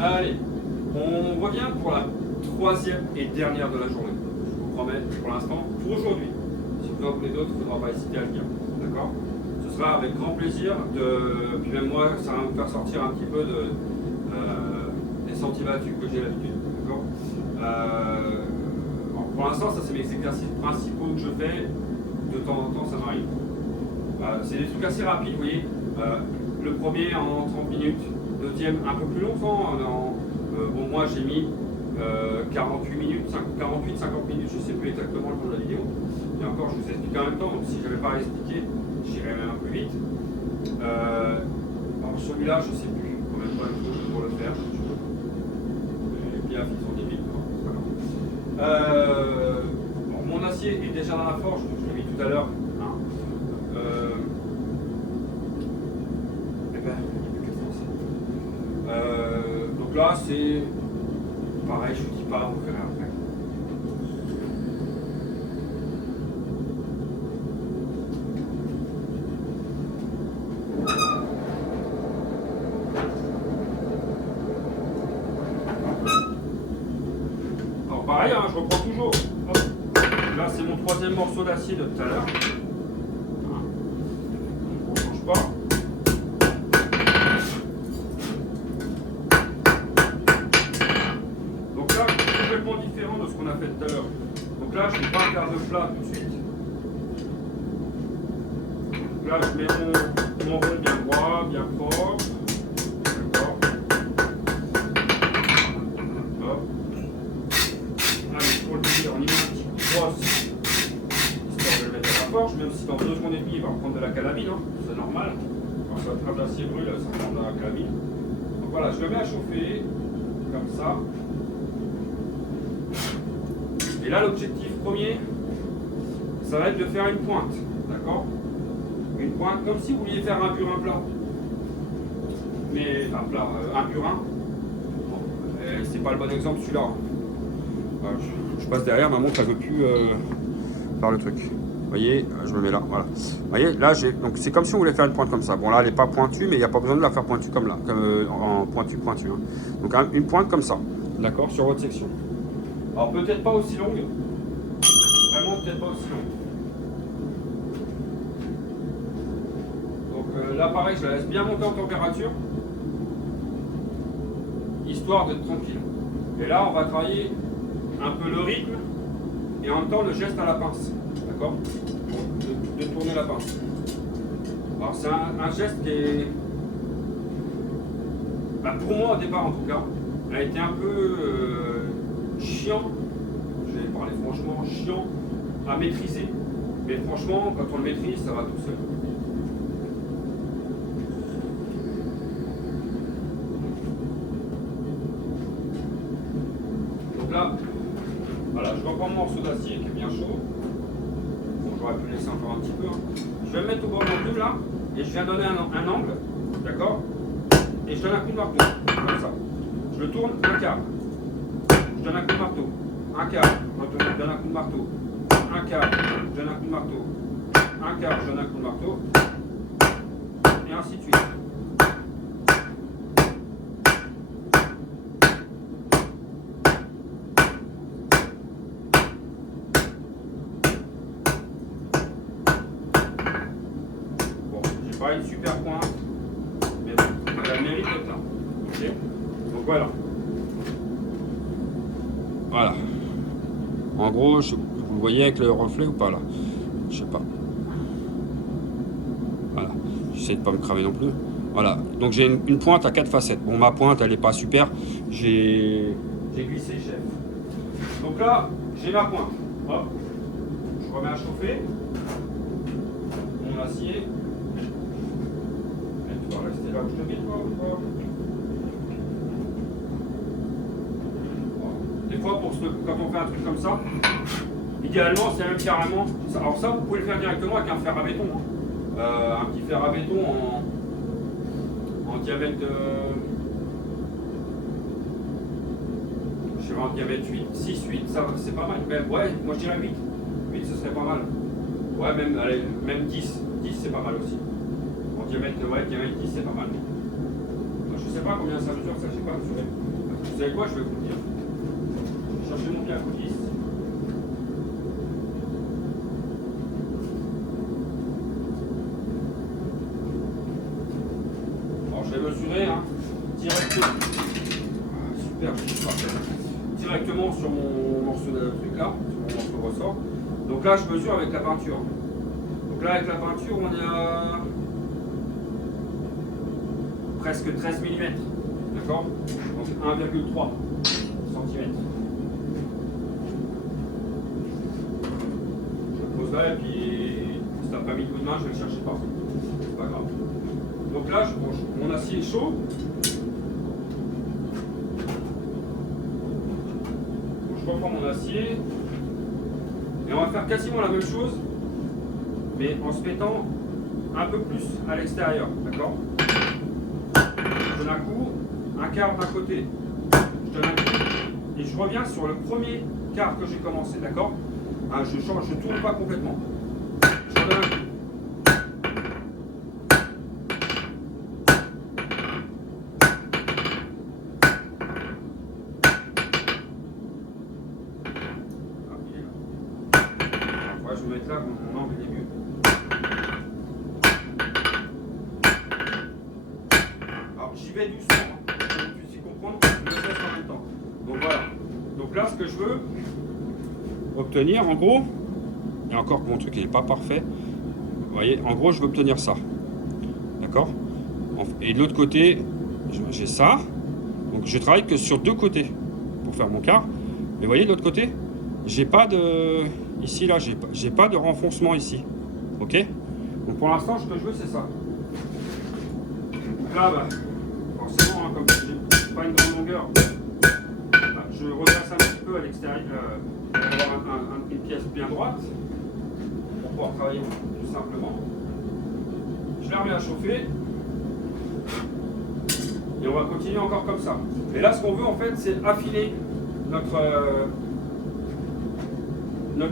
Allez, on revient pour la troisième et dernière de la journée. Je vous promets, pour l'instant, pour aujourd'hui. Si vous en voulez d'autres, il ne faudra pas hésiter à le dire. D'accord? Ce sera avec grand plaisir. Puis même moi, ça va me faire sortir un petit peu des sentiers battus que j'ai l'habitude. D'accord? Pour l'instant, ça c'est mes exercices principaux que je fais. De temps en temps, ça m'arrive. C'est des trucs assez rapides, vous voyez. Le premier en 30 minutes, deuxième un peu plus longtemps. Bon, moi j'ai mis 48 minutes, 50 minutes, je ne sais plus exactement le temps de la vidéo. Et encore, je vous explique en même temps, donc si je n'avais pas à expliquer, j'irais même un peu vite. Alors celui-là, je ne sais plus combien de temps il faut pour le faire. Les piafs, ils sont débiles. Bon, mon acier est déjà dans la forge, je l'ai mis tout à l'heure. Donc là, c'est pareil, je ne vous dis pas, vous verrez après. Alors pareil, hein, je reprends toujours. Hop. Là, c'est mon troisième morceau d'acier de tout à l'heure. On ne change pas. Différent de ce qu'on a fait tout à l'heure. Donc là, je ne vais pas faire de plat tout de suite. Donc là, je mets mon rond bien droit, bien propre. D'accord. Hop. Allez, pour le plaisir, on y met un petit coup de brosse, histoire de le mettre à la forge, même si dans 2 secondes et demie, il va reprendre de la calamine, hein. C'est normal. Quand ça trappe d'acier brûle, ça prend de la calamine. Donc voilà, je le mets à chauffer, comme ça. Et là, l'objectif premier, ça va être de faire une pointe, d'accord? Une pointe, comme si vous vouliez faire un burin plat. Mais, enfin plat, un burin. Bon, c'est pas le bon exemple celui-là. Je passe derrière, ma montre elle veut plus faire le truc. Vous voyez, je me mets là, voilà. Vous voyez, là, donc c'est comme si on voulait faire une pointe comme ça. Bon, là, elle n'est pas pointue, mais il n'y a pas besoin de la faire pointue comme là, comme en pointu. Hein. Donc une pointe comme ça, d'accord, sur votre section. Alors peut-être pas aussi longue, vraiment peut-être pas aussi longue. Donc là pareil, je la laisse bien monter en température, histoire d'être tranquille. Et là on va travailler un peu le rythme et en même temps le geste à la pince, d'accord? De tourner la pince. Alors c'est un geste qui est, pour moi au départ en tout cas, a été un peu chiant, je vais parler franchement, chiant à maîtriser. Mais franchement, quand on le maîtrise, ça va tout seul. Donc là, voilà, je reprends mon morceau d'acier qui est bien chaud. Bon, j'aurais pu laisser encore un petit peu. Hein. Je vais le mettre au bord de deux là, et je viens donner un angle, d'accord? Et je donne un coup de marteau, comme ça. Je le tourne un quart. Je donne un coup de marteau. Un quart, je donne un coup de marteau. Un quart, je donne un coup de marteau. Un quart, je donne un coup de marteau. Et ainsi de suite. Bon, j'ai pas une super pointe, mais bon, elle a le mérite d'être là. Ok? Donc voilà. Voilà. En gros, vous le voyez avec le reflet ou pas là? Je sais pas. Voilà. J'essaie de pas me cramer non plus. Voilà. Donc j'ai une pointe à 4 facettes. Bon, ma pointe, elle est pas super. J'ai glissé, chef. Donc là, j'ai ma pointe. Hop. Je remets à chauffer. Mon acier. Et tu vas rester là où je te mets, toi, ou pas? Des fois, quand on fait un truc comme ça, idéalement, c'est même carrément. Alors, ça, vous pouvez le faire directement avec un fer à béton. Hein. Un petit fer à béton en diamètre. Je sais pas, en diamètre 8, 6, 8, ça c'est pas mal. Même, ouais, moi je dirais 8. 8, ce serait pas mal. Ouais, même, allez, même 10. 10, c'est pas mal aussi. En diamètre, ouais, diamètre 10, c'est pas mal. Je sais sais pas combien ça mesure, ça je sais pas mesurer. Vous savez quoi, je vais vous le dire. Je vais chercher mon pied à coudis. Alors je vais mesurer hein, directement. Ah, super, je sais pas. Directement sur mon morceau de truc là, sur mon morceau de ressort. Donc là je mesure avec la peinture. Donc là avec la peinture on est à presque 13 mm. D'accord? Donc 1,3 cm. Je le pose là et puis si t'as pas mis le coup de main, je vais le chercher partout. C'est pas grave. Donc là, mon acier est chaud. Donc, je reprends mon acier. Et on va faire quasiment la même chose, mais en se mettant un peu plus à l'extérieur. D'accord? Je donne un coup, un quart d'un côté. Je donne un coup et je reviens sur le premier quart que j'ai commencé. D'accord? Hein, je change, je tourne pas complètement. Je donne un coup. Je vais mettre là, mon angle est mieux. Alors j'y vais doucement, pour que vous puissiez comprendre que je le geste en même temps. Donc voilà. Donc là, ce que je veux obtenir, en gros, et encore que mon truc n'est pas parfait, vous voyez, en gros, je veux obtenir ça. D'accord? Et de l'autre côté, j'ai ça. Donc je travaille que sur deux côtés pour faire mon quart. Mais vous voyez, de l'autre côté, j'ai pas de... Ici, là, j'ai pas de renfoncement ici. Ok? Donc pour l'instant, ce que je veux, c'est ça. Donc là, bah, forcément, hein, comme j'ai pas une grande longueur, bah, je redresse un petit peu à l'extérieur pour avoir une pièce bien droite, pour pouvoir travailler tout simplement. Je la remets à chauffer. Et on va continuer encore comme ça. Et là, ce qu'on veut, en fait, c'est affiner notre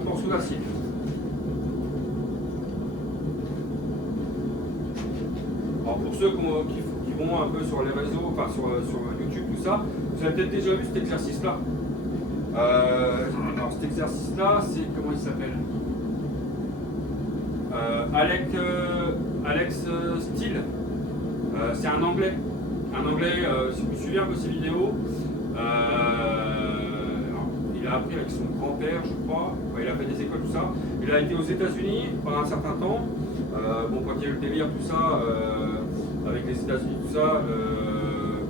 morceau d'acier. Alors pour ceux qui vont un peu sur les réseaux, enfin sur YouTube, tout ça, vous avez peut-être déjà vu cet exercice-là. Alors cet exercice-là, c'est comment il s'appelle? Alex Steele. C'est un Anglais. Si vous suivez un peu ses vidéos, il a appris avec son grand-père, je crois. Il a fait des écoles, tout ça. Il a été aux États-Unis pendant un certain temps. Bon, quand il y a eu le délire, tout ça, avec les États-Unis, tout ça,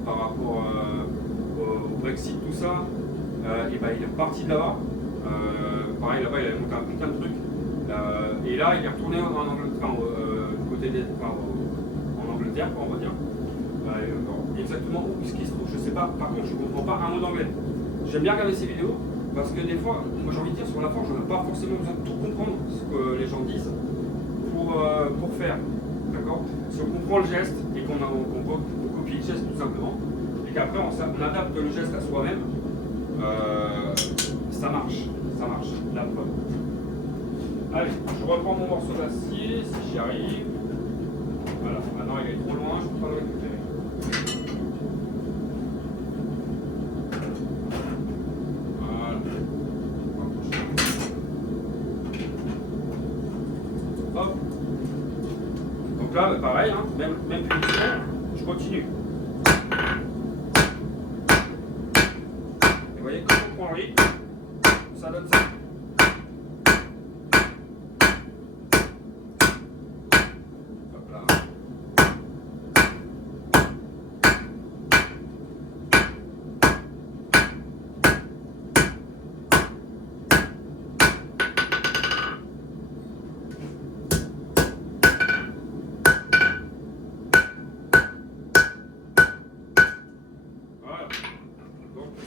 par rapport au Brexit, tout ça, et ben, il est parti de là-bas. Pareil, là-bas, il avait monté un putain de truc. Et là, il est retourné en Angleterre, en Angleterre, on va dire. Exactement où ce qui se trouve, je sais pas. Par contre, je comprends pas un mot d'anglais. J'aime bien regarder ces vidéos. Parce que des fois, moi j'ai envie de dire, sur la forge, on n'a pas forcément besoin de tout comprendre ce que les gens disent pour faire. D'accord? Si on comprend le geste et qu'on copie le geste tout simplement, et qu'après on adapte le geste à soi-même, ça marche. Ça marche. La preuve. Allez, je reprends mon morceau d'acier, si j'y arrive. Voilà, maintenant il est trop loin, je peux pas le récupérer. Hop. Donc là, bah, pareil, hein, même punition, je continue. Et vous voyez, quand on prend le rythme, ça donne ça. Hop là.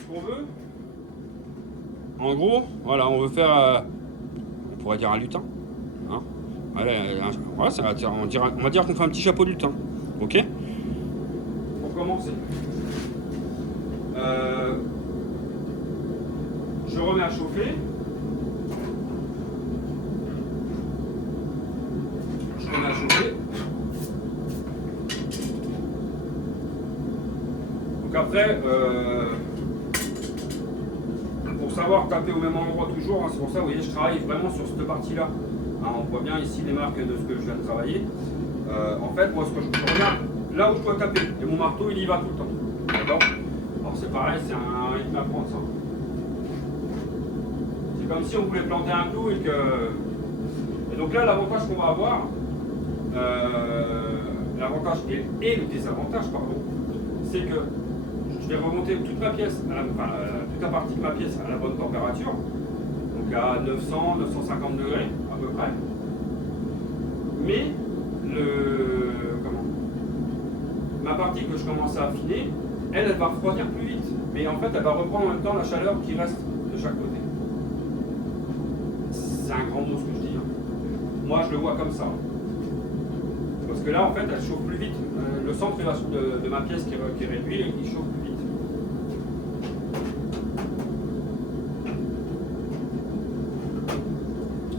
qu'on veut. En gros, voilà, on veut faire, on pourrait dire un lutin. Hein, voilà, on va dire qu'on fait un petit chapeau de lutin. Ok. Pour commencer, je remets à chauffer. Je remets à chauffer. Donc après, pour savoir taper au même endroit toujours, hein, c'est pour ça, vous voyez, je travaille vraiment sur cette partie-là. Hein, on voit bien ici les marques de ce que je viens de travailler. En fait, moi, ce que je regarde, là où je dois taper, et mon marteau, il y va tout le temps. D'accord? Alors c'est pareil, c'est un rythme à prendre ça. C'est comme si on voulait planter un clou et que... Et donc là, l'avantage qu'on va avoir, l'avantage et le désavantage, pardon, c'est que je vais remonter toute ma pièce, toute la partie de ma pièce à la bonne température, donc à 900, 950 degrés à peu près. Mais ma partie que je commence à affiner, elle va refroidir plus vite. Mais en fait, elle va reprendre en même temps la chaleur qui reste de chaque côté. C'est un grand mot ce que je dis. Hein. Moi, je le vois comme ça. Parce que là, en fait, elle chauffe plus vite. Le centre de ma pièce qui est réduit, il chauffe plus vite.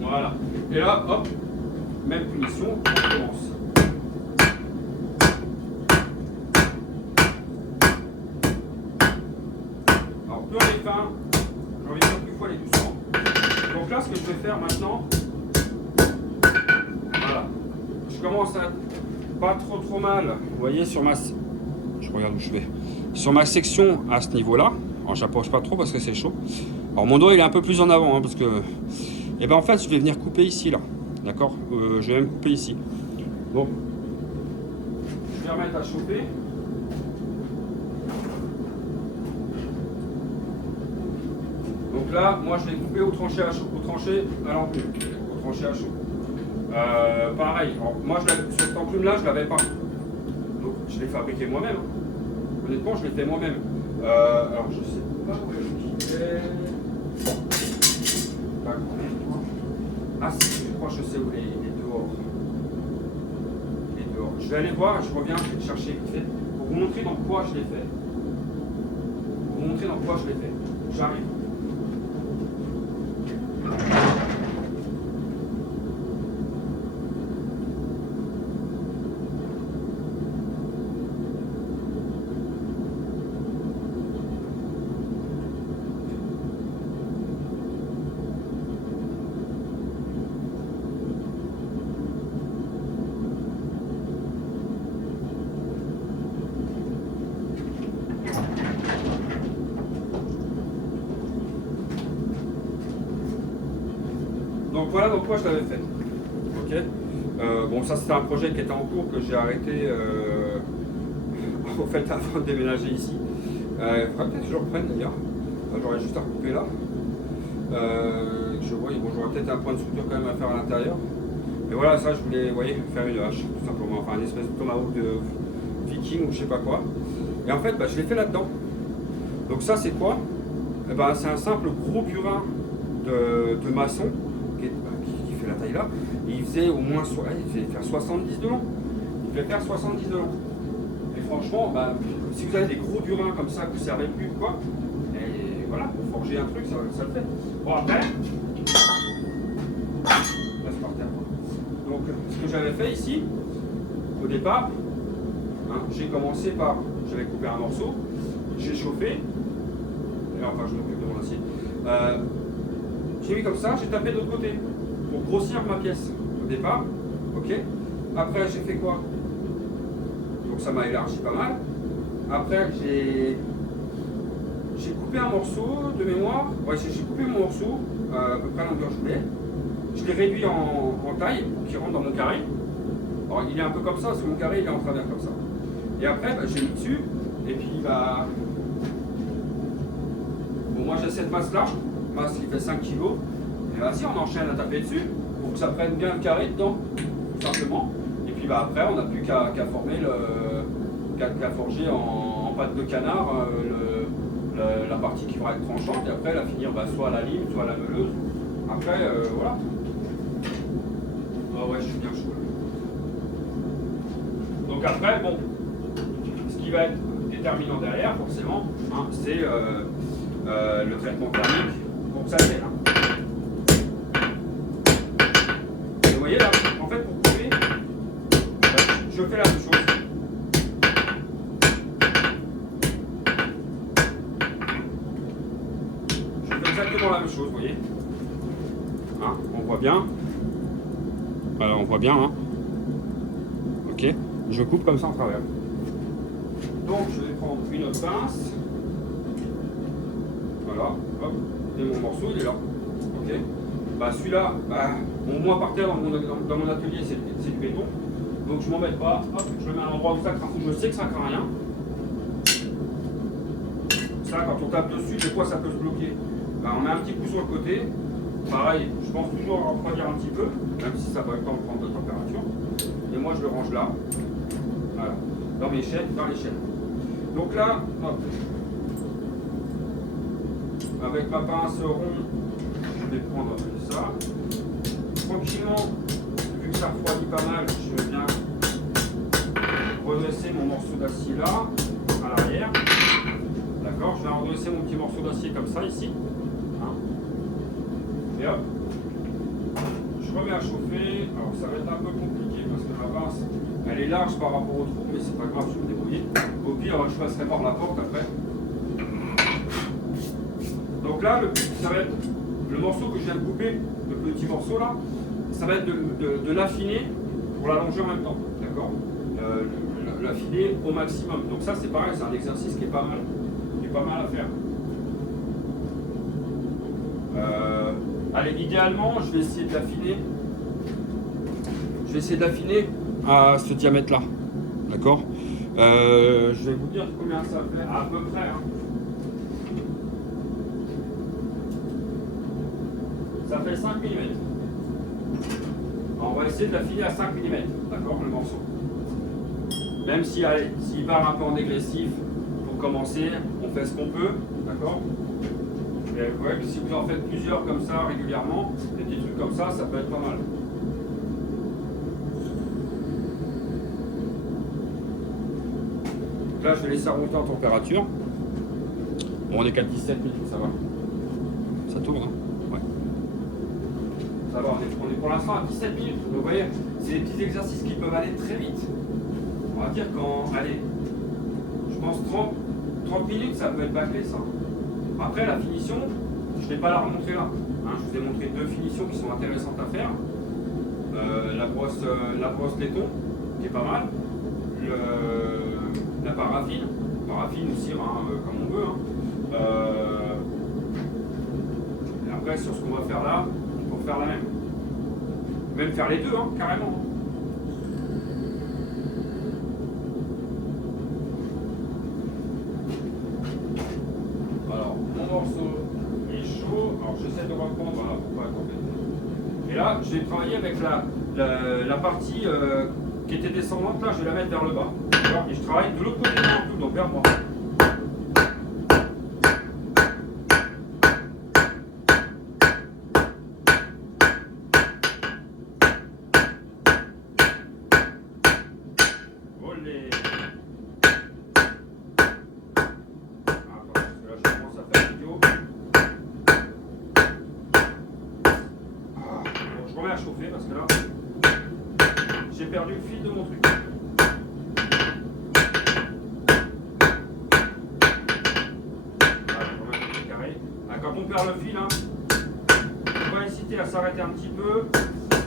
Voilà. Et là, hop, même punition, on commence. Alors, plus on est fin, j'ai envie de dire plus il faut aller doucement. Donc là, ce que je vais faire maintenant, voilà. Je commence à pas trop mal, vous voyez, sur ma... Je regarde où je vais. Sur ma section à ce niveau-là, alors j'approche pas trop parce que c'est chaud. Alors mon dos il est un peu plus en avant, hein, parce que... Et ben en fait, je vais venir couper ici, là. D'accord, je vais même couper ici. Bon. Je vais remettre à chauffer. Donc là, moi je vais couper au tranché à chaud, au tranché à l'enclume, au tranché à chaud. Pareil, alors, moi sur cette enclume là je l'avais pas, donc je l'ai fabriqué moi-même. Honnêtement, je l'ai fait moi-même. Alors je sais pas où est-ce qu'il est. Ah si, je crois que je sais où il est dehors. Il est dehors. Je vais aller voir et je reviens, je vais le chercher vite fait pour vous montrer dans quoi je l'ai fait. Pour vous montrer dans quoi je l'ai fait. J'arrive. Donc voilà dans quoi je l'avais fait. Ok. Bon, ça c'était un projet qui était en cours que j'ai arrêté en fait avant de déménager ici. Il faudrait peut-être que je le reprenne d'ailleurs. J'aurais juste à recouper là. Je vois, bon, j'aurais peut-être un point de suture quand même à faire à l'intérieur. Mais voilà, ça je voulais, vous voyez, faire une hache tout simplement, enfin une espèce de tomahawk de viking ou je sais pas quoi. Et en fait, je l'ai fait là-dedans. Donc ça c'est quoi? C'est un simple gros burin de maçon qui fait la taille là. Et il faisait au moins, il devait faire 70 de long. Il devait faire 70 de long. Et franchement, si vous avez des gros burins comme ça que vous ne servez plus ou quoi, et voilà, pour forger un truc, ça le fait. Bon après, reste par terre. Donc ce que j'avais fait ici, au départ, j'ai commencé par, j'avais coupé un morceau, j'ai chauffé, et enfin je m'occupe de mon acier. J'ai mis comme ça, j'ai tapé de l'autre côté pour grossir ma pièce au départ. Ok. Après j'ai fait quoi? Donc ça m'a élargi pas mal. Après j'ai coupé un morceau de mémoire. Ouais, j'ai coupé mon morceau à peu près longueur je voulais. Je l'ai réduit en taille pour qu'il rentre dans mon carré. Alors il est un peu comme ça parce que mon carré il est en travers comme ça. Et après j'ai mis dessus et puis bon, moi j'ai cette masse là. Masse qui fait 5 kg. Et vas-y, on enchaîne à taper dessus pour que ça prenne bien le carré dedans, tout simplement. Et puis après, on n'a plus qu'à former qu'à forger en pâte de canard la partie qui va être tranchante et après la finir soit à la lime, soit à la meuleuse. Après, voilà. Ah ouais, je suis bien chaud. Donc après, bon, ce qui va être déterminant derrière, forcément, c'est le traitement thermique pour que ça tienne. Vous voyez là, en fait pour couper, je fais la même chose. exactement la même chose, vous voyez. Hein, on voit bien. Voilà, on voit bien. Hein. Ok, je coupe comme ça en travers. Donc je vais prendre une autre pince. Voilà, hop, et mon morceau il est là. Ok. Bah celui-là, bah, moi par terre dans mon atelier c'est du béton. Donc je m'en mets pas. Hop, je le mets à un endroit où je sais que ça craint rien. Ça, quand on tape dessus, des fois ça peut se bloquer. Bah, on met un petit coup sur le côté. Pareil, je pense toujours à refroidir un petit peu, même si ça va pas me prendre de température. Et moi je le range là. Voilà. Dans mes chaînes, dans les chaînes. Donc là, hop. Avec ma pince ronde, je vais prendre ça. Tranquillement, vu que ça refroidit pas mal, je vais bien redresser mon morceau d'acier là, à l'arrière. D'accord, je vais redresser mon petit morceau d'acier comme ça ici. Hein. Et hop, je remets à chauffer. Alors ça va être un peu compliqué parce que ma pince, elle est large par rapport au trou, mais c'est pas grave, je vais me débrouiller. Au pire, je passerai par la porte après. Donc là, ça va être le morceau que je viens de couper, le petit morceau là, ça va être de l'affiner pour l'allonger en même temps, d'accord, l'affiner au maximum. Donc ça, c'est pareil, c'est un exercice qui est pas mal à faire. Allez, idéalement, je vais essayer de l'affiner. Je vais essayer de l'affiner à ce diamètre-là, d'accord. Je vais vous dire combien ça fait à peu près. Hein. Ça fait 5 mm. On va essayer de l'affiner à 5 mm, d'accord, le morceau. Même si, allez, s'il part un peu en dégressif, pour commencer, on fait ce qu'on peut, d'accord. Mais vous voyez que si vous en faites plusieurs comme ça régulièrement, des petits trucs comme ça peut être pas mal. Donc là, je vais laisser remonter en température. Bon, on est qu'à 17 minutes, ça va. Ça tourne, hein. Ça va, on est pour l'instant à 17 minutes. Donc vous voyez, c'est des petits exercices qui peuvent aller très vite. On va dire allez, je pense 30 minutes, ça peut être bâclé ça. Après la finition, je ne vais pas la remontrer là. Hein, je vous ai montré deux finitions qui sont intéressantes à faire. La brosse laiton, qui est pas mal. La paraffine ou cire, hein, comme on veut. Hein. Et après, sur ce qu'on va faire là, faire la même. Même faire les deux, hein, carrément. Alors, mon morceau est chaud. Alors, j'essaie de reprendre, voilà, pour pas compléter. Et là, je vais travailler avec la partie qui était descendante. Là, je vais la mettre vers le bas. Et je travaille de l'autre côté de l'ampoule, donc vers moi. Chauffer parce que là j'ai perdu le fil de mon truc. Voilà, quand on perd le fil, hein, on va inciter à s'arrêter un petit peu,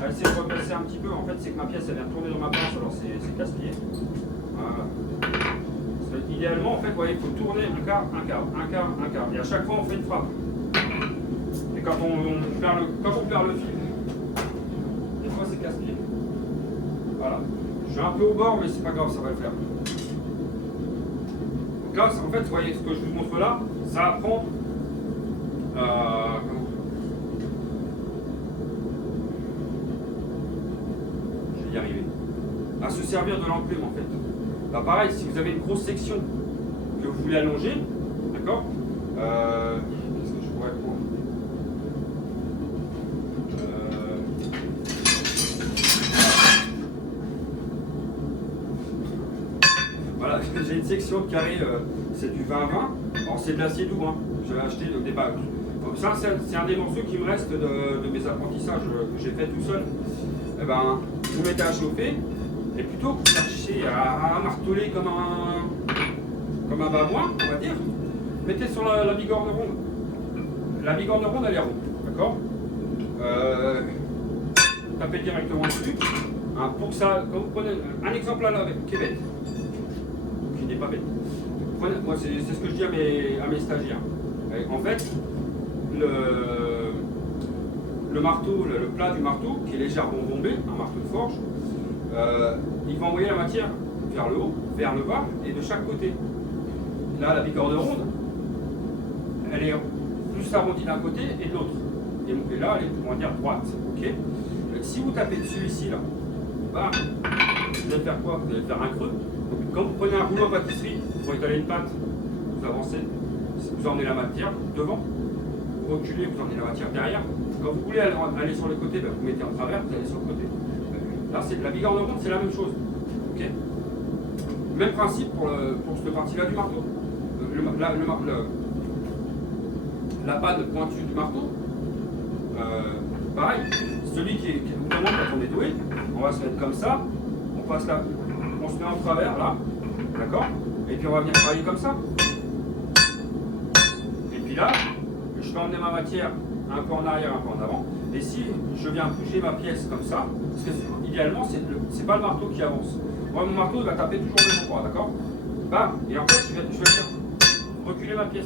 à essayer de repasser un petit peu. En fait, c'est que ma pièce elle vient tourner dans ma pince, alors c'est casse-pied. Voilà. Idéalement, en fait, vous voyez, il faut tourner un quart. Et à chaque fois, on fait une frappe. Et quand on perd le fil, c'est casse-pied. Voilà. Je suis un peu au bord, mais c'est pas grave, ça va le faire. Donc là, en fait, vous voyez ce que je vous montre là, ça va prendre. Je vais y arriver. À se servir de l'enclume en fait. Bah, pareil, si vous avez une grosse section que vous voulez allonger, d'accord. Qu'est-ce que je pourrais prendre? Voilà, j'ai une section de carré, c'est du 20-20. Alors c'est de l'acier doux, hein. J'avais acheté au départ. Donc ça, c'est un des morceaux qui me reste de mes apprentissages que j'ai fait tout seul. Eh ben, vous mettez à chauffer, et plutôt que de chercher à marteler comme un babouin, on va dire, mettez sur la bigorne ronde. la bigorne ronde, elle est ronde, d'accord. Tapez directement dessus. Hein, pour que ça, quand vous prenez un exemple là qui est bête, qui n'est pas bête. Prenez, moi, c'est ce que je dis à mes stagiaires. En fait, le marteau, le plat du marteau, qui est légèrement bombé, un marteau de forge, il va envoyer la matière vers le haut, vers le bas et de chaque côté. Là, la bigorne ronde, elle est plus arrondie d'un côté et de l'autre. Et là, elle est, on va dire, droite. Okay, si vous tapez dessus ici, là, bah, vous allez faire quoi? Vous allez faire un creux. Donc, quand vous prenez un rouleau à pâtisserie pour étaler une pâte, vous avancez, vous emmenez la matière devant, vous reculez, vous emmenez la matière derrière. Quand vous voulez aller sur le côté, bah, vous mettez en travers, vous allez sur le côté. Là, la bigorne ronde, c'est la même chose. Okay, même principe pour cette partie-là du marteau. La panne pointue du marteau, pareil, celui qui est vraiment quand on est doué, on va se mettre comme ça, on passe là, on se met en travers là, d'accord, et puis on va venir travailler comme ça. Et puis là, je vais emmener ma matière un peu en arrière, un peu en avant, et si je viens bouger ma pièce comme ça, parce que idéalement, c'est pas le marteau qui avance. Moi, mon marteau va taper toujours le même endroit, d'accord. Bam, et en fait, je vais faire reculer ma pièce.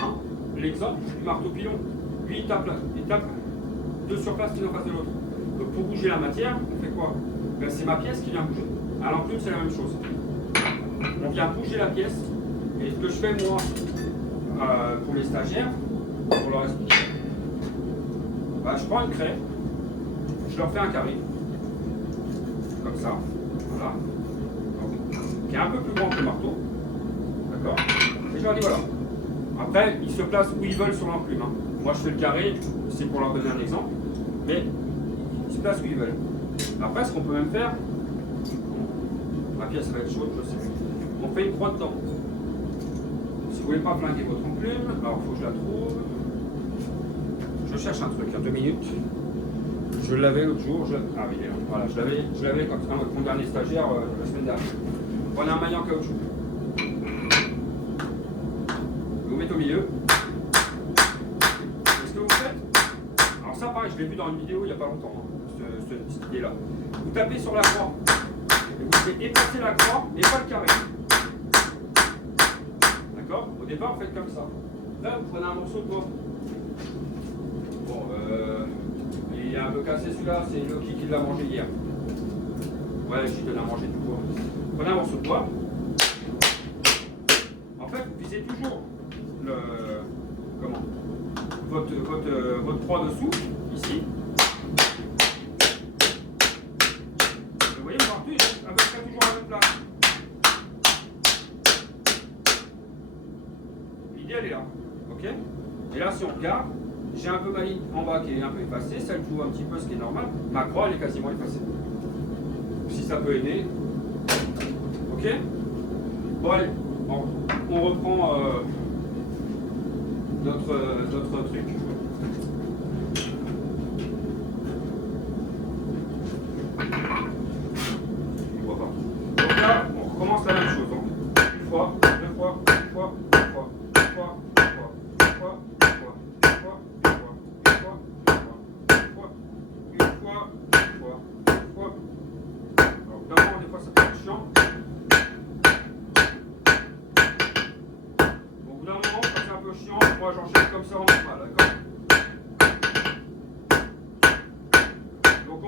Hein, l'exemple du marteau pilon, lui, il tape deux surfaces l'une en face de l'autre. Donc, pour bouger la matière, on fait quoi? Ben, c'est ma pièce qui vient bouger. À l'enclume, c'est la même chose. On vient bouger la pièce, et ce que je fais, moi, pour les stagiaires, pour leur expliquer, ben, je prends une craie, je leur fais un carré, comme ça, voilà, donc, qui est un peu plus grand que le marteau, d'accord, et je leur dis voilà. Après, ils se placent où ils veulent sur l'enclume. Hein. Moi, je fais le carré, c'est pour leur donner un exemple, mais ils se placent où ils veulent. Après, ce qu'on peut même faire, ma pièce va être chaude, je sais plus, on fait une croix dedans. Si vous voulez pas flinguer votre enclume, alors il faut que je la trouve. Je cherche un truc, 2 minutes. Je l'avais l'autre jour, ah oui, voilà, je l'avais quand mon dernier stagiaire la semaine dernière. Prenez un maillet en caoutchouc. Vous mettez au milieu. Et ce que vous faites, alors ça pareil, je l'ai vu dans une vidéo il n'y a pas longtemps, hein, cette idée-là. Vous tapez sur la croix. Et vous faites effacer la croix, mais pas le carré. D'accord? Au départ, vous faites comme ça. Là, vous prenez un morceau de bois. Bon, il est un peu cassé celui-là, c'est Loki qui l'a mangé hier. Ouais, je lui donne à manger du bois. Prenez un morceau de bois. En fait, vous visez toujours votre croix dessous, ici. Vous voyez, mon marteau, il reste à peu près toujours à la même place. L'idée, elle est là. Ok? Et là, si on regarde, j'ai un peu ma ligne en bas qui est un peu effacée, celle joue un petit peu, ce qui est normal. Ma croix, elle est quasiment effacée. Si ça peut aider. Ok? Bon, allez, on reprend notre truc. On voit pas. Donc là, on recommence la même chose. Donc, une fois, deux fois, une fois, deux fois, deux fois, deux fois, deux fois, deux fois, deux fois, deux fois, deux fois, deux fois, une fois, deux fois, deux fois. Alors, d'abord, des fois, ça peut être chiant. Au bout d'un moment, quand c'est un peu chiant, moi j'enchaîne comme ça en normal, d'accord? Donc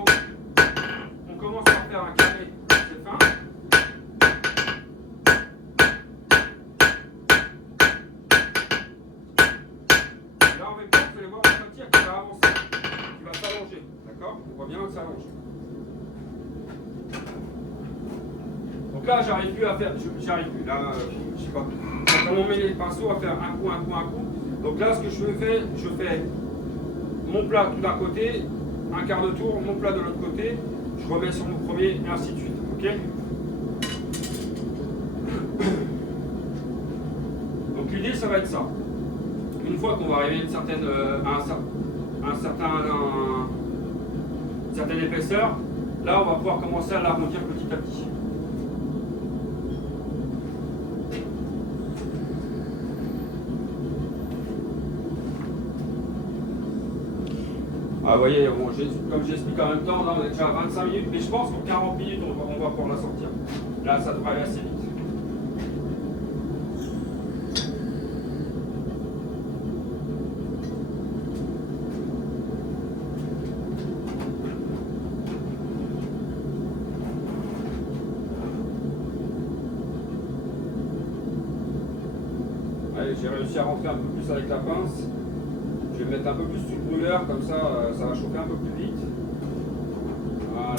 on commence par faire un carré, c'est fin. Là en même temps, vous allez voir votre matière qui va avancer, qui va s'allonger, d'accord? On voit bien que ça allonge. Donc là, j'arrive plus à faire, j'arrive plus, là, je sais pas. Quand on met les pinceaux à faire un coup, un coup, un coup. Donc là, ce que je fais mon plat tout d'un côté, un quart de tour, mon plat de l'autre côté, je remets sur mon premier, et ainsi de suite. Ok? Donc l'idée, ça va être ça. Une fois qu'on va arriver à une certaine épaisseur, là, on va pouvoir commencer à l'arrondir petit à petit. Ah, vous voyez, bon, comme j'explique en même temps, là on est déjà à 25 minutes, mais je pense qu'en 40 minutes on va pouvoir la sortir. Là ça devrait aller assez vite. Allez, j'ai réussi à rentrer un peu plus avec la pince. Je vais mettre un peu plus sur le brûleur, comme ça, ça va chauffer un peu plus vite. Voilà.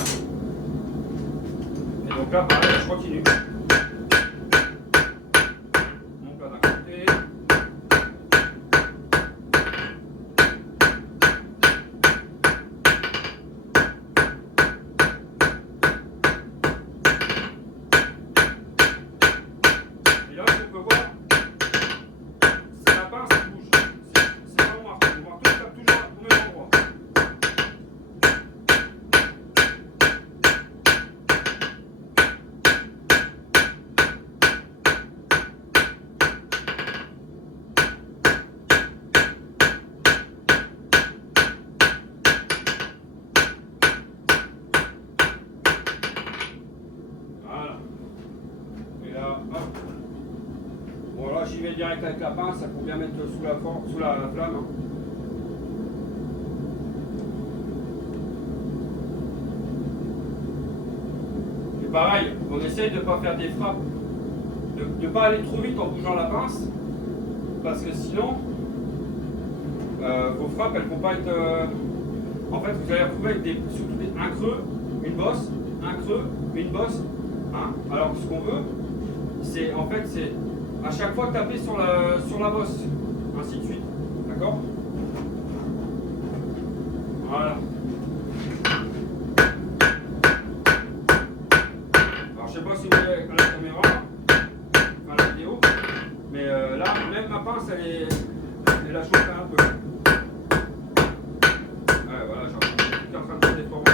Et donc là, pareil, je continue. Donc là, d'un côté. Et là, on peut voir, c'est la pince qui bouge. C'est pas mon marteau. Mon marteau tape toujours au même endroit. Voilà. Et là, hop. Bon là j'y vais direct avec la pince, ça faut bien mettre sous la flamme. Hein. Et pareil, on essaye de ne pas faire des frappes, de ne pas aller trop vite en bougeant la pince, parce que sinon vos frappes elles ne vont pas être... en fait vous allez retrouver avec un creux, une bosse, un creux, une bosse. Hein. Alors ce qu'on veut, c'est en fait c'est à chaque fois taper sur la bosse, ainsi de suite, d'accord? Voilà. Alors je sais pas si vous voyez avec la caméra, enfin la vidéo, mais là même ma pince elle a chauffé un peu. Ouais, voilà, je suis en train de se déformer.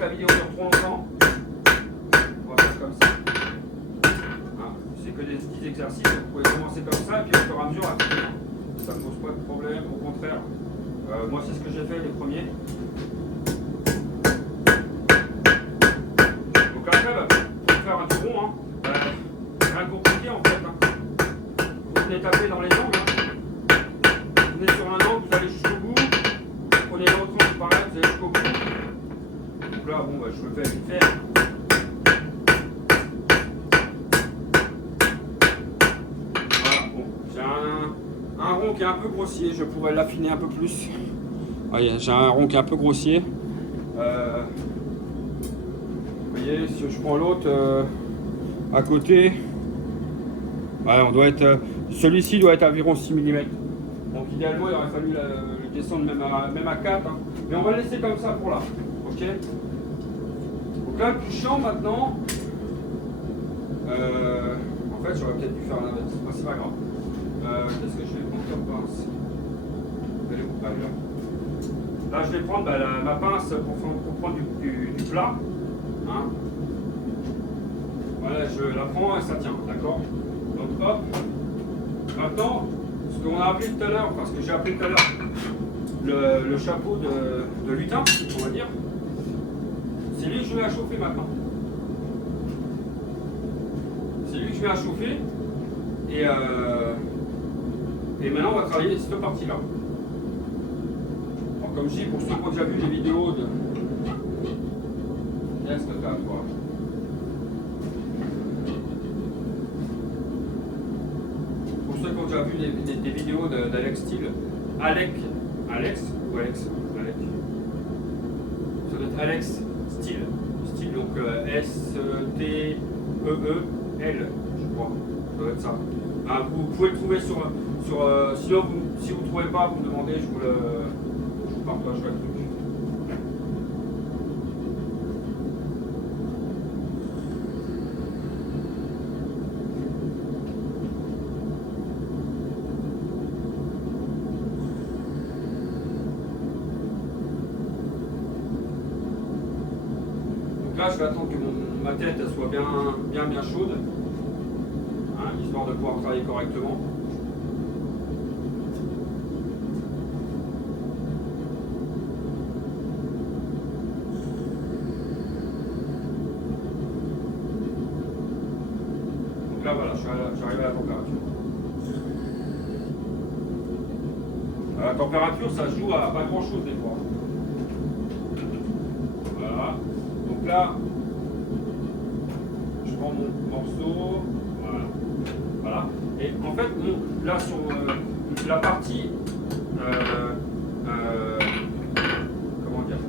La vidéo dure trop longtemps, on va faire comme ça. Hein, c'est que des petits exercices, vous pouvez commencer comme ça et puis au fur et à mesure à finir. Ça ne pose pas de problème, au contraire. Moi c'est ce que j'ai fait les premiers. Donc après, pour faire un tour rond, hein, rien de compliqué en fait. Hein. Vous venez taper dans les angles. Hein. Vous venez sur un angle, vous allez jusqu'au bout. Vous prenez l'autre angle, pareil, vous allez jusqu'au bout. Donc là, bon, je le fais vite faire. Voilà, bon, j'ai un rond qui est un peu grossier, je pourrais l'affiner un peu plus. Voyez, j'ai un rond qui est un peu grossier. Vous voyez, si je prends l'autre à côté, ouais, on doit être. Celui-ci doit être à environ 6 mm. Donc idéalement, il aurait fallu le descendre même à 4. Hein. Mais on va le laisser comme ça pour là. Ok. Donc là, le plus chiant maintenant, en fait, j'aurais peut-être dû faire l'inverse. Enfin, c'est pas grave. Qu'est-ce que je vais prendre comme pince? Elle est où? Ah, là, je vais prendre ma pince pour prendre du plat. Hein. Voilà, je la prends et ça tient, d'accord? Donc hop. Maintenant, ce qu'on a appelé tout à l'heure, parce que j'ai appelé tout à l'heure le chapeau de lutin, on va dire. C'est lui que je vais à chauffer maintenant. C'est lui que je vais à chauffer. Et maintenant, on va travailler cette partie-là. Alors, comme je dis, pour ceux qui ont déjà vu les vidéos de... Qu'est-ce que t'as, toi? Pour ceux qui ont déjà vu des vidéos d'Alex Steel, Alex ou Alex? Alec. Ça doit être Alex Steel, donc S-T-E-E-L, je crois, ça doit être ça. Ah, vous pouvez le trouver sinon si vous ne trouvez pas, vous me demandez, je vous partagerai le truc. là, je vais attendre que ma tête elle soit bien chaude, hein, histoire de pouvoir travailler correctement. Donc là, voilà, j'arrive à la température. La température, ça se joue à pas grand chose des fois. Voilà. Donc là, je prends mon morceau. Voilà. Voilà. Et en fait, là, sur la partie. Comment dire,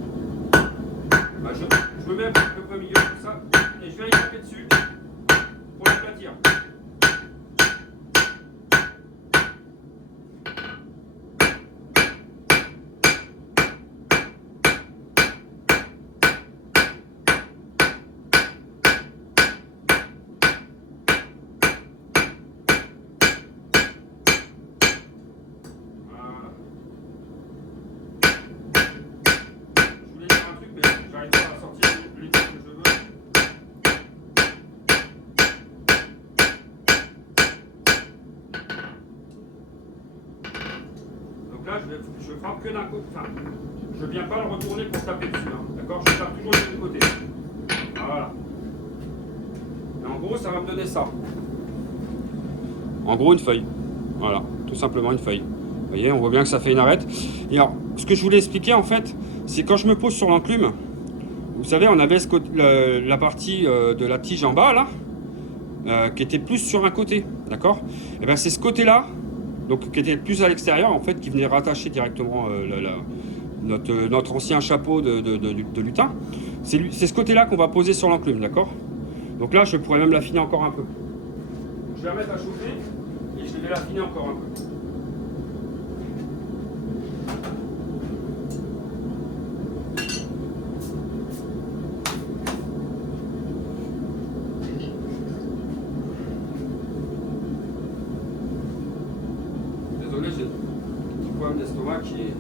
bah, je me mets un peu au milieu comme ça. Et je viens y taper dessus pour l'aplatir. Je frappe que d'un côté, enfin, je ne viens pas le retourner pour taper dessus, hein, d'accord? Je tape toujours du côté. Voilà. Et en gros, ça va me donner ça. En gros, une feuille. Voilà, tout simplement une feuille. Vous voyez, on voit bien que ça fait une arête. Et alors, ce que je voulais expliquer, en fait, c'est quand je me pose sur l'enclume, vous savez, on avait la partie de la tige en bas, là, qui était plus sur un côté, d'accord? Et bien, c'est ce côté-là, donc qui était plus à l'extérieur, en fait, qui venait rattacher directement notre ancien chapeau de lutin. C'est ce côté-là qu'on va poser sur l'enclume, d'accord? Donc là, je pourrais même l'affiner encore un peu. Je vais la mettre à chauffer et je vais l'affiner encore un peu. Désolé, j'ai un petit problème d'estomac qui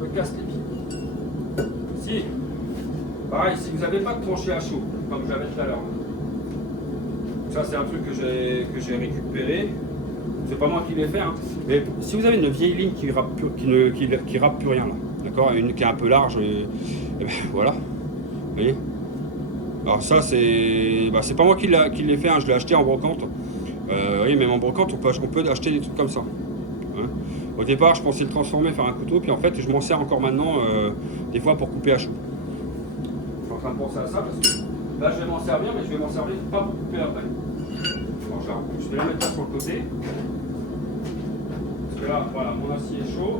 me casse les pieds. Si, pareil, si vous n'avez pas de tranchée à chaud, comme j'avais tout à l'heure, ça c'est un truc que j'ai récupéré. C'est pas moi qui l'ai fait, hein. Mais si vous avez une vieille ligne qui rappe plus rien là, d'accord, une qui est un peu large, et ben, voilà, vous voyez. Alors ça c'est pas moi qui l'ai fait, hein. Je l'ai acheté en brocante. Oui, même en brocante on peut acheter des trucs comme ça. Hein. Au départ je pensais le transformer, faire un couteau, puis en fait je m'en sers encore maintenant des fois pour couper à chaud. Je suis en train de penser à ça parce que là je vais m'en servir, mais je vais m'en servir pas pour couper après. Alors, je vais la mettre là sur le côté. Parce que là, voilà, mon acier est chaud.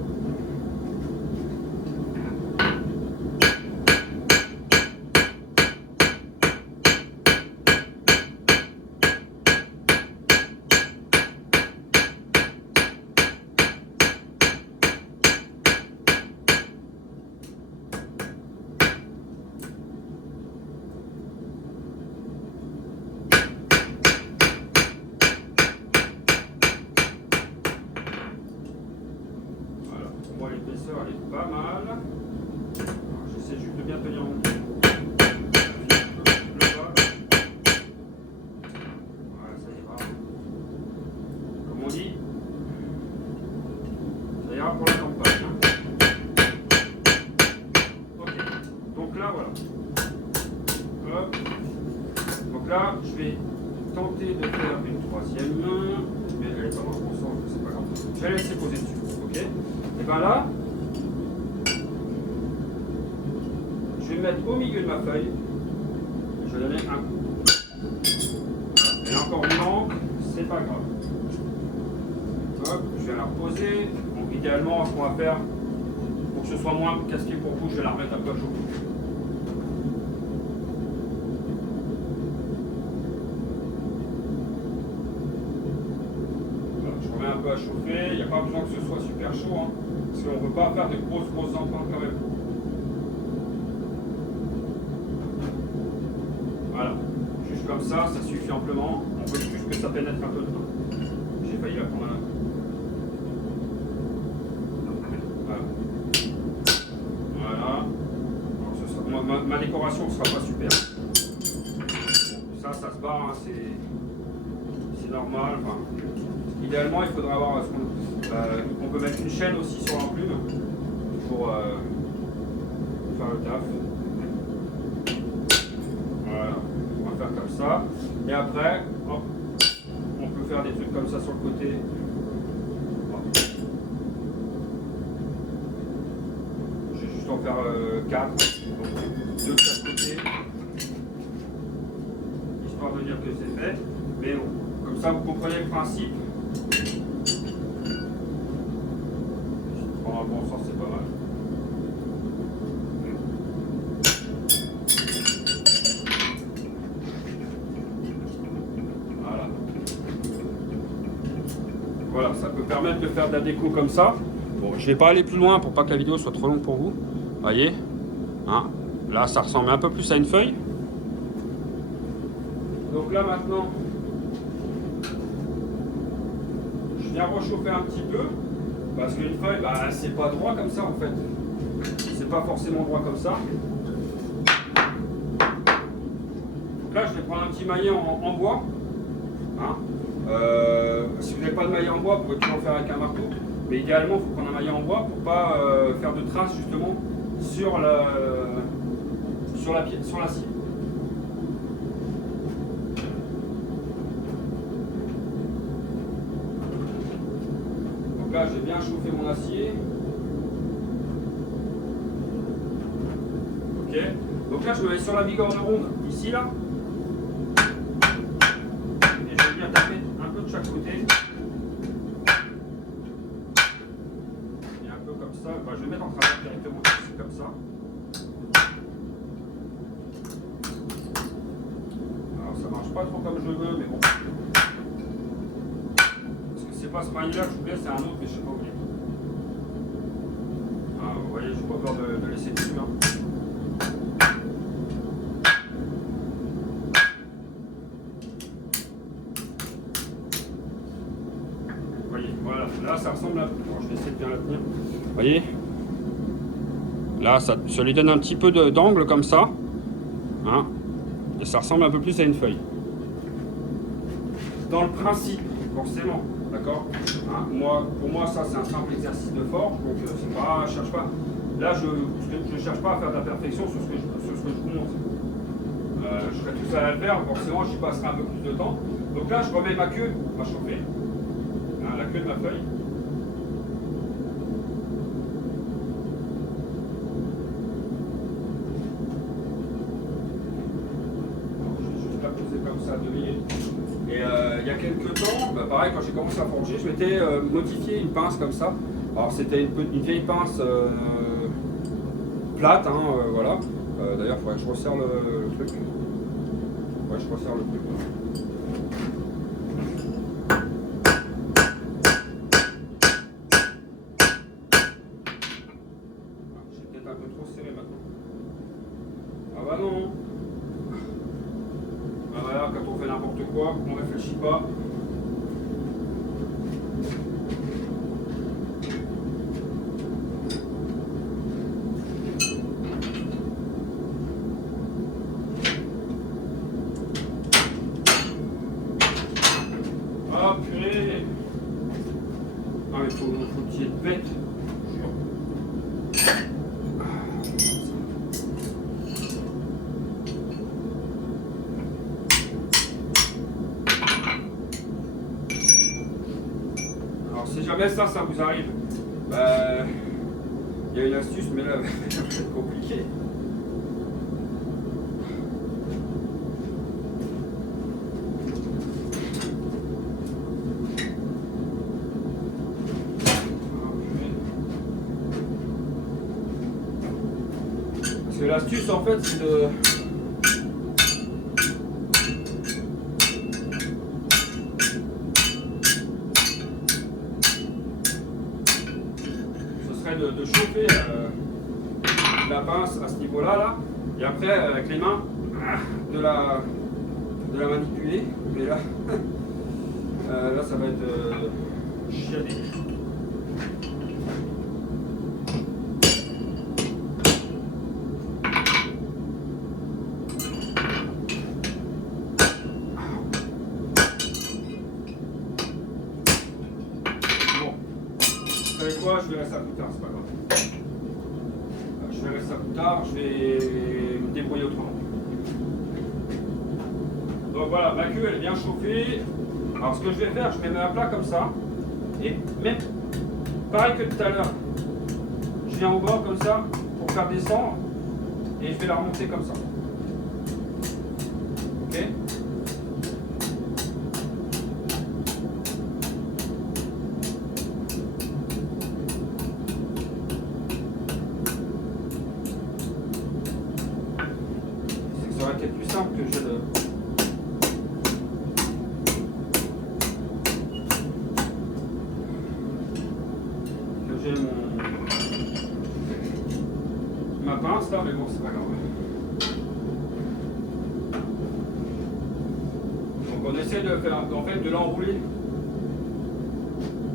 L'épaisseur elle est pas mal. J'essaie juste de bien tenir mon pied. Voilà, ça ira. Comme on dit, ça ira pour la campagne. Ok, donc là voilà. Hop. Donc là, je vais tenter de faire une troisième main, mais elle est pas dans le sens, c'est pas grave. Je vais la laisser poser dessus. Ok. Et bien là, je vais me mettre au milieu de ma feuille. Je vais donner un coup. Elle est encore blanche, c'est pas grave. Hop, je vais la reposer. Donc idéalement, ce qu'on va faire, pour que ce soit moins casse-pied pour vous, je vais la remettre un peu à chauffer. Voilà, je remets un peu à chauffer. Il n'y a pas besoin que ce soit super chaud, hein, parce qu'on ne veut pas faire de grosses empreintes quand même. Voilà, juste comme ça suffit amplement. On veut juste que ça pénètre un peu dedans. J'ai failli la prendre là. Voilà. Voilà. Alors, moi ma décoration ne sera pas super. Ça se barre, hein, c'est normal. Enfin, idéalement, il faudrait avoir on peut mettre une chaîne aussi sur l'enclume pour faire le taf. Voilà, on va faire comme ça. Et après, hop, on peut faire des trucs comme ça sur le côté. Je vais juste en faire 4, donc 2 de chaque côté, histoire de dire que c'est fait. Mais bon, comme ça vous comprenez le principe. Prendre un bon sens, c'est pas mal. Voilà, ça peut permettre de faire de la déco comme ça. Bon, je ne vais pas aller plus loin pour pas que la vidéo soit trop longue pour vous. Voyez, hein, là ça ressemble un peu plus à une feuille. Donc là maintenant, je viens rechauffer un petit peu parce qu'une feuille, bah, c'est pas droit comme ça en fait. C'est pas forcément droit comme ça. Donc là, je vais prendre un petit maillet en bois. Hein. Si vous n'avez pas de maillet en bois, vous pouvez toujours le faire avec un marteau. Mais idéalement, il faut prendre un maillet en bois pour ne pas faire de traces justement sur l'acier. Donc là, j'ai bien chauffé mon acier. Ok. Donc là, je me mets sur la bigorne ronde, ici là. Et je vais bien taper un peu de chaque côté. Ça, bah, je vais mettre en travers directement ici comme ça. Alors ça marche pas trop comme je veux, mais bon. Parce que c'est pas ce maillet là que je voulais, c'est un autre, mais je sais pas où il est. Ah, vous voyez, j'ai pas peur de laisser dessus. Hein. Vous voyez, voilà, là ça ressemble à. Bon, je vais essayer de bien la tenir. Vous voyez, là ça lui donne un petit peu d'angle comme ça, hein, et ça ressemble un peu plus à une feuille. Dans le principe, forcément, d'accord, hein, pour moi ça c'est un simple exercice de forge, donc c'est pas, je cherche pas. Là je cherche pas à faire de la perfection sur ce que je vous montre. Je serai tout seul à le faire, forcément j'y passerai un peu plus de temps. Donc là je remets ma queue à chauffer, hein, la queue de ma feuille. Comme ça 2 minutes. Et il y a quelques temps, bah, pareil, quand j'ai commencé à forger, je m'étais modifié une pince comme ça. Alors c'était une vieille pince plate, hein, voilà. D'ailleurs, il faudrait que je resserre le truc. Ouais, je resserre le truc. J'ai peut-être un peu trop serré maintenant. Ah bah non. Ben voilà, quand on fait n'importe quoi, on ne réfléchit pas. Ah purée! Ah mais faut qu'il y ait de bête. Si jamais ça vous arrive, il y a une astuce, mais là, c'est compliqué. Parce que l'astuce, en fait, c'est de... de chauffer la pince à ce niveau-là, là, et après avec les mains de la manipuler. Mais là, là ça va être chiadé. ça plus tard, c'est pas grave. Je verrai ça plus tard, je vais me débrouiller autrement. Donc voilà, ma queue elle est bien chauffée. Alors ce que je vais faire, je vais mettre à plat comme ça. Et même pareil que tout à l'heure, je viens au bord comme ça pour faire descendre. Et je vais la remonter comme ça. Ok ? Ça aurait été plus simple que je le... que j'ai ma pince là, mais bon, c'est pas grave. Donc on essaie de faire, en fait, de l'enrouler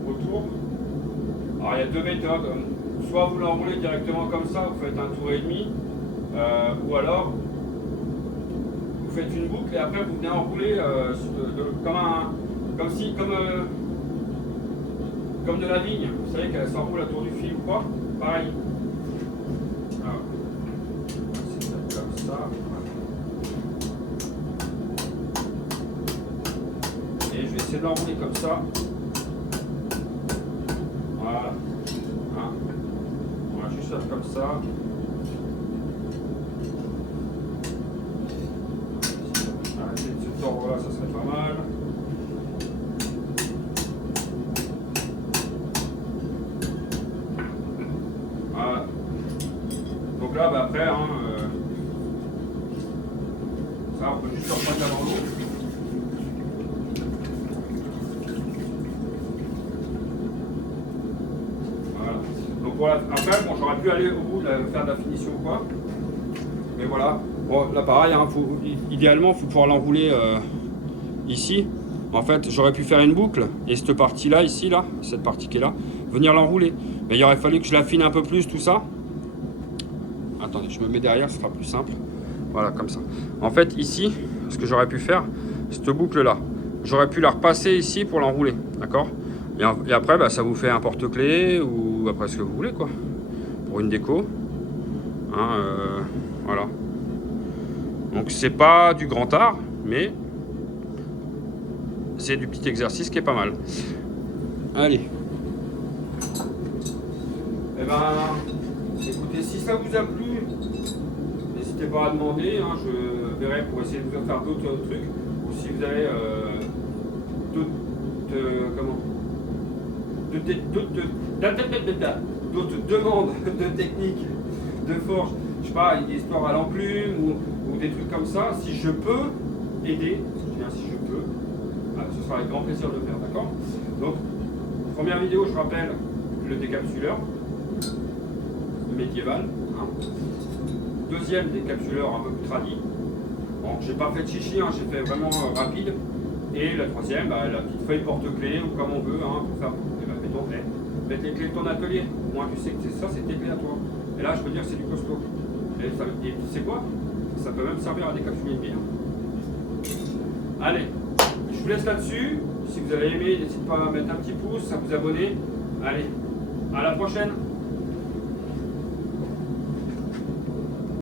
autour. Alors il y a deux méthodes. Soit vous l'enroulez directement comme ça, vous faites un tour et demi, ou alors vous faites une boucle et après vous venez enrouler comme de la vigne. Vous savez qu'elle s'enroule autour du fil ou quoi. Pareil. Alors, c'est comme ça. Et je vais essayer de l'enrouler comme ça. Voilà. Hein. On va juste faire comme ça. Arrêter de se tordre là, ça serait pas mal. Voilà. Donc là, bah, après, hein, ça, on peut juste le reprendre avant l'eau. Voilà. Donc voilà. Après, bon, j'aurais pu aller au bout de faire de la finition ou quoi. Mais voilà. Bon, là pareil, hein, idéalement, il faut pouvoir l'enrouler ici. En fait, j'aurais pu faire une boucle et cette partie-là, ici, là, cette partie qui est là, venir l'enrouler. Mais il aurait fallu que je l'affine un peu plus, tout ça. Attendez, je me mets derrière, ce sera plus simple. Voilà, comme ça. En fait, ici, ce que j'aurais pu faire, cette boucle-là, j'aurais pu la repasser ici pour l'enrouler, d'accord ? Et après, bah, ça vous fait un porte-clés ou après ce que vous voulez, quoi. Pour une déco. Hein, voilà. Donc, c'est pas du grand art, mais c'est du petit exercice qui est pas mal. Allez. Eh ben, écoutez, si ça vous a plu, n'hésitez pas à demander. Hein, je verrai pour essayer de vous faire d'autres trucs. Ou si vous avez d'autres demandes de techniques de forge, je sais pas, des histoires à l'enclume ou des trucs comme ça, si je peux aider, si je peux, ce sera avec grand plaisir de le faire, d'accord ? Donc, première vidéo, je rappelle le décapsuleur médiéval. Hein. Deuxième décapsuleur un peu plus tradit. Bon, j'ai pas fait de chichi, hein, j'ai fait vraiment rapide. Et la troisième, bah, la petite feuille porte-clés ou comme on veut, hein, pour faire. Mettre les clés de ton atelier. Au moins tu sais que c'est ça, c'est tes clés à toi. Et là, je peux dire que c'est du costaud. Et tu sais quoi ? Ça peut même servir à décapsuler une bière. Allez, je vous laisse là-dessus. Si vous avez aimé, n'hésitez pas à mettre un petit pouce, à vous abonner. Allez, à la prochaine.